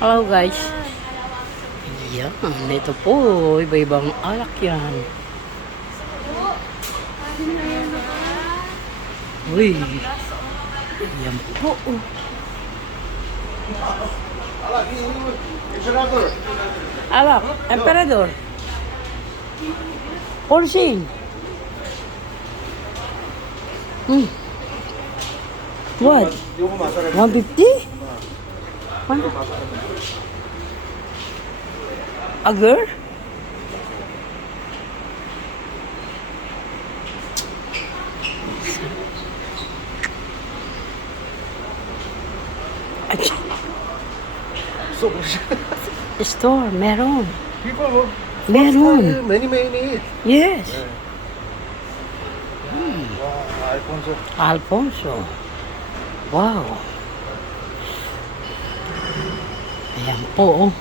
Hello guys. Yan, ito po. Iba-ibang alak yan. Uy. Yan po. Alak, emperador. Porcine. What? 150? A girl? Store, meron. People, Meron. many. Yes. Alfonso. Alfonso. Wow. Ayan po.